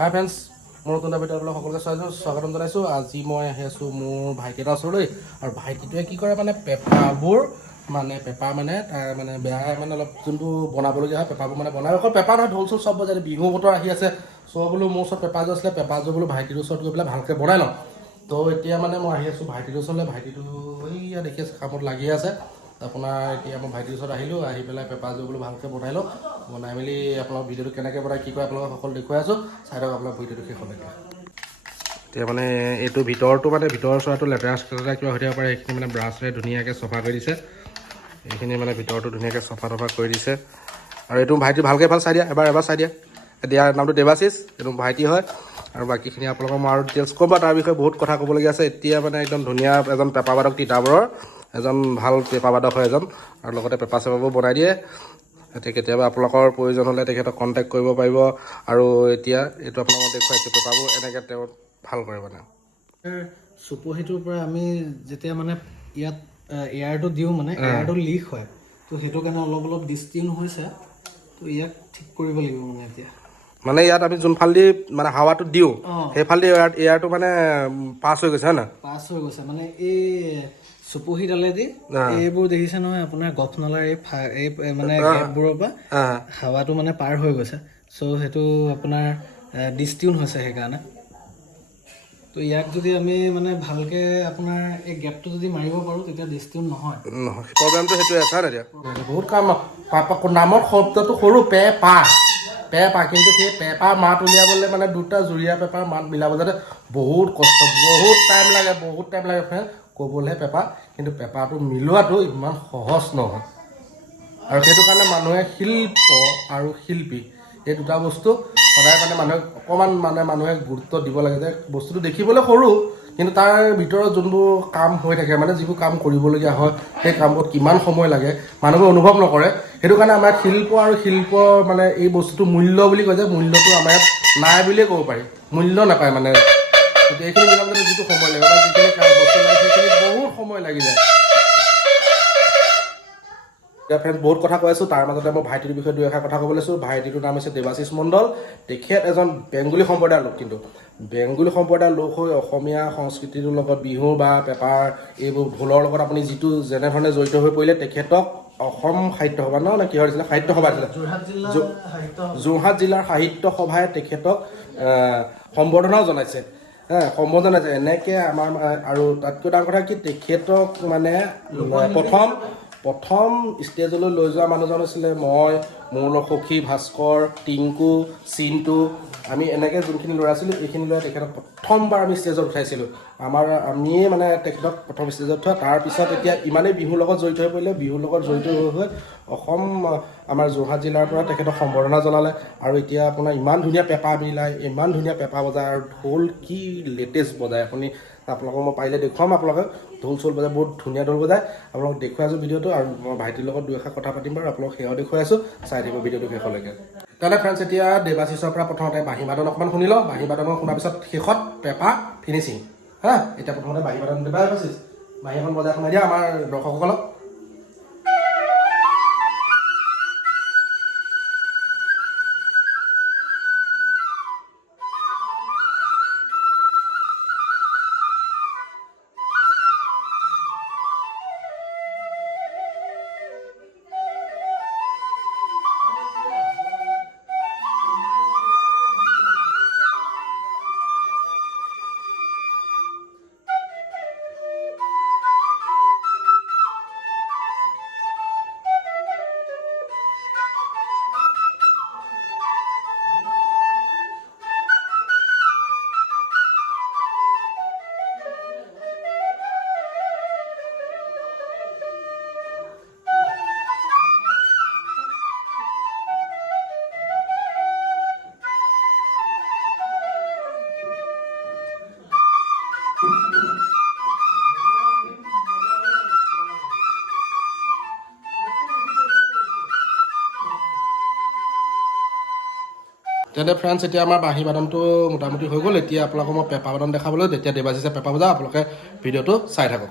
হাই friends, মোৰ নতুন ভিডিঅ'ত সকলোকে স্বাগতম জনাইছোঁ। আজি মই আহি আছোঁ মোৰ ভাইটি এটাৰ ওচৰলৈ। আৰু ভাইটিটোৱে কি কৰে মানে পেপাবোৰ পেপাৰ তাৰ বেয়া অলপ যোনটো বনাবলগীয়া হয় পেপাৰবোৰ বনাই। অকল পেপাৰ নহয়, ঢোল চোল চব বজায়। বিহু বতৰ আহি আছে, চ' বোলো মোৰ ওচৰত পেপাৰযোৰ আছিলে, পেপাৰযোৰ বোলো ভাইটিটোৰ ওচৰত গৈ পেলাই ভালকৈ বনাই লওঁ। তো এতিয়া মই আহি আছোঁ ভাইটিটোৰ ওচৰলৈ। ভাইটিটো এইয়া দেখি আছে কামত লাগি আছে। আপোনাৰ এতিয়া মই ভাইটিৰ ওচৰত আহিলোঁ, আহি পেলাই পেপাৰযোৰ বোলো ভালকৈ বনাই লওঁ। বনাই মেলি আপোনাক ভিডিঅ'টো কেনেকৈ বনাই কি কৰে আপোনালোকক সকলো দেখুৱাই আছোঁ। চাই দিয়ক আপোনাক ভিডিঅ'টো শেষলৈকে। এতিয়া এইটো ভিতৰটো ভিতৰৰ চৰাটো লেতেৰা চেতেৰা কিবা হৈ থাকিব পাৰে, সেইখিনি ব্ৰাছেৰে ধুনীয়াকৈ চফা কৰি দিছে। এইখিনি ভিতৰটো ধুনীয়াকৈ চফা কৰি দিছে। আৰু এইটো ভাইটি ভালকৈ চাই দিয়া, এবাৰ চাই দিয়া। দিয়াৰ নামটো দেৱাশিষ, এইটো ভাইটি হয়। আৰু বাকীখিনি আপোনালোকক মই আৰু ডিটেইলছ ক'ম, তাৰ বিষয়ে বহুত কথা ক'বলগীয়া আছে। এতিয়া একদম ধুনীয়া এজন পেপাৰ বাদক তিতাবৰৰ এজন ভাল পেপাৰ বাদক হয় এজন, আৰু লগতে পেপাৰ চেপাৰবোৰ বনাই দিয়ে। এতিয়া কেতিয়াবা আপোনালোকৰ প্ৰয়োজন হ'লে তেখেতক কণ্টেক্ট কৰিব পাৰিব। আৰু এতিয়া এইটো আপোনালোকক দেখুৱাইছোঁ, পেপাৰবোৰ এনেকৈ তেওঁ ভাল কৰে চুপহিটোৰ পৰা আমি যেতিয়া ইয়াত এয়াৰটো দিওঁ এয়াৰটো লিক হয়, তো সেইটো কাৰণে অলপ ডিষ্টিন হৈছে। তো ইয়াক ঠিক কৰিব লাগিব এতিয়া ইয়াত আমি যোনফালেদি হাৱাটো দিওঁ সেইফালেদি এয়াৰটো পাছ হৈ গৈছে, হয় নহয়? পাছ হৈ গৈছে এই চুপহিডালেদি এইবোৰ দেখিছে নহয় আপোনাৰ গঠনলাৰ এই গেপবোৰৰ পৰা হাৱাটো পাৰ হৈ গৈছে। চ' সেইটো আপোনাৰ ডিষ্টিউন হৈছে সেইকাৰণে। তো ইয়াক যদি আমি ভালকৈ আপোনাৰ এই গেপটো যদি মাৰিব পাৰোঁ তেতিয়া ডিষ্টিউন নহয়। প্ৰব্লেমটো সেইটোৱে আছে এতিয়া। বহুত কাম নামৰ শব্দটো সৰু পেপা, কিন্তু সেই পেপাৰ মাত উলিয়াবলৈ দুটা জুৰীয়া পেপাৰ মাত মিলাব যাতে বহুত কষ্ট, বহুত টাইম লাগে ফ্ৰেণ্ড। ক'বলৈহে পেপা, কিন্তু পেপাৰটো মিলোৱাটো ইমান সহজ নহয়। আৰু সেইটো কাৰণে মানুহে শিল্প আৰু শিল্পী এই দুটা বস্তু সদায় মানুহে অকণমান মানুহে গুৰুত্ব দিব লাগে। যে বস্তুটো দেখিবলৈ সৰু, কিন্তু তাৰ ভিতৰত যোনবোৰ কাম হৈ থাকে যিবোৰ কাম কৰিবলগীয়া হয়, সেই কামবোৰত কিমান সময় লাগে মানুহবোৰে অনুভৱ নকৰে। সেইটো কাৰণে আমাৰ শিল্প আৰু শিল্প এই বস্তুটো মূল্য বুলি কয় যে, মূল্যটো আমাৰ ইয়াত নাই বুলিয়ে ক'ব পাৰি। মূল্য নাপায় গতিকে এইখিনি মিলাবলৈ যিটো সময় লাগে বা যিখিনি বস্তু লাগে সেইখিনিত বহুত সময় লাগি যায়। এতিয়া ফ্ৰেণ্ড বহুত কথা কৈ আছোঁ, তাৰ মাজতে মই ভাইটিটোৰ বিষয়ে দুই এষাৰ কথা ক'ব লৈছোঁ। ভাইটিটোৰ নাম হৈছে দেৱাশিষ মণ্ডল। তেখেত এজন বেংগলী সম্প্ৰদায়ৰ লোক, কিন্তু বেংগলী সম্প্ৰদায়ৰ লোক হৈ অসমীয়া সংস্কৃতিটোৰ লগত বিহু বা পেপাৰ এইবোৰ ঢোলৰ লগত আপুনি যেনেধৰণে জড়িত হৈ পৰিলে, তেখেতক অসম সাহিত্য সভা কিহৰ দিছিলে, সাহিত্য সভা দিছিলে, যোৰহাট জিলাৰ সাহিত্য সভাই তেখেতক সম্বৰ্ধনাও জনাইছে। সম্বোধন আছে এনেকৈ আমাৰ। আৰু তাতকৈ ডাঙৰ কথা কি, তেখেতক প্ৰথম ষ্টেজলৈ লৈ যোৱা মানুহজন হৈছিলে মই, মোৰ সখী ভাস্কৰ, টিংকু, চিণ্টু, আমি এনেকৈ যোনখিনি ল'ৰা আছিলোঁ, এইখিনি ল'ৰাই তেখেতক প্ৰথমবাৰ আমি ষ্টেজত উঠাইছিলোঁ। আমিয়ে তেখেতক প্ৰথম ষ্টেজত উঠোৱা। তাৰপিছত এতিয়া ইমানেই বিহুৰ লগত জড়িত হৈ পৰিলে, বিহুৰ লগত জড়িত হৈ অসম আমাৰ যোৰহাট জিলাৰ পৰা তেখেতক সম্বৰ্ধনা জনালে। আৰু এতিয়া আপোনাৰ ইমান ধুনীয়া পেঁপা মিলাই, ইমান ধুনীয়া পেঁপা বজায়, আৰু ঢোল কি লেটেষ্ট বজায়। আপোনালোকক মই পাৰিলে দেখুৱাম। আপোনালোকে ঢোল চোল বজায়, বহুত ধুনীয়া ঢোল বজায়। আপোনালোকক দেখুৱাই আছোঁ ভিডিঅ'টো। আৰু মই ভাইটিৰ লগত দুই এষাৰ কথা পাতিম বাৰু, আপোনালোকক সেয়াও দেখুৱাই আছোঁ। চাই থাকিব ভিডিঅ'টো শেষলৈকে। তেতিয়াহ'লে ফ্ৰেণ্ডছ, এতিয়া দেৱাশিষৰ পৰা প্ৰথমতে বাঁহী বাদন অকণমান শুনি লওঁ। বাঁহী বাদন শুনাৰ পিছত শেষত পেঁপা ফিনিচিং। এতিয়া প্ৰথমতে বাঁহী বাদন দেৱাশিষ, বাঁহী এখন বজাই শুনাই দিয়া আমাৰ দৰ্শকসকলক। তেন্তে ফ্ৰেণ্ডছ, এতিয়া আমাৰ বাঁহী বাদনটো মোটামুটি হৈ গ'ল। এতিয়া আপোনালোকক মই পেঁপা বাদন দেখাবলৈ, যেতিয়া দেৱাশিষে পেঁপা বজায়, আপোনালোকে ভিডিঅ'টো চাই থাকক।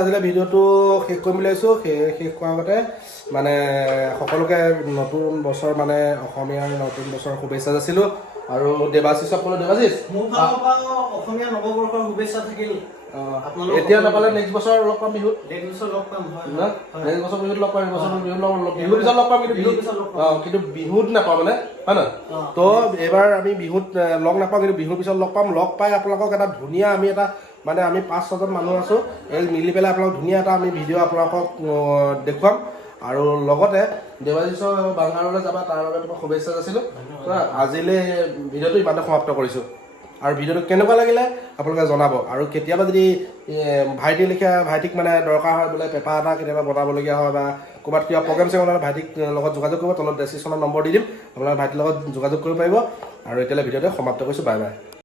আজিলৈ ভিডিঅ'টো শেষ কৰিম বুলি ভাবিছোঁ শেষ কৰাৰ আগতে মানে সকলোকে নতুন বছৰ মানে অসমীয়াৰ নতুন বছৰৰ শুভেচ্ছা যাচিলোঁ আৰু দেৱাশিষক ক'লোঁ দেৱাশিষ মোৰ ফালৰ পৰা অসমীয়া নৱবৰ্ষৰ শুভেচ্ছা থাকিল এতিয়া নাপালে নেক্সট বছৰ লগ পাম বিহুত নেক্সট বছৰ লগ পাম নেক্সট বছৰ বিহুত লগ পাম বছৰ বিহুৰ পিছত লগ পাম কিন্তু বিহুত নাপাওঁ মানে হয় নহয় তো এইবাৰ আমি বিহুত লগ নাপাওঁ কিন্তু বিহুৰ পিছত লগ পাম লগ পাই আপোনালোকক এটা ধুনীয়া আমি এটা মানে আমি 5-6জন মানুহ আছোঁ এই মিলি পেলাই আপোনালোক ধুনীয়া এটা আমি ভিডিঅ' আপোনালোকক দেখুৱাম আৰু লগতে দেৱাশিষৰ বাংগালুৰুলৈ যাবা তাৰ বাবে তোমাক শুভেচ্ছা যাচিলোঁ আজিলৈ ভিডিঅ'টো ইমানতে সমাপ্ত কৰিছোঁ আৰু ভিডিঅ'টো কেনেকুৱা লাগিলে আপোনালোকে জনাব আৰু কেতিয়াবা যদি ভাইটি লেখীয়া ভাইটিক মানে দৰকাৰ হয় বোলে পেপা এটা কেতিয়াবা বনাবলগীয়া হয় বা ক'ৰবাত কিবা প্ৰগ্ৰেম চেগ্ৰেম হ'লে ভাইটিক লগত যোগাযোগ কৰিব তলত ডেছক্ৰিপশ্যনত নম্বৰ দি দিম আপোনালোকে ভাইটিৰ লগত যোগাযোগ কৰিব পাৰিব আৰু এতিয়ালৈ ভিডিঅ'টো সমাপ্ত কৰিছোঁ বাই বাই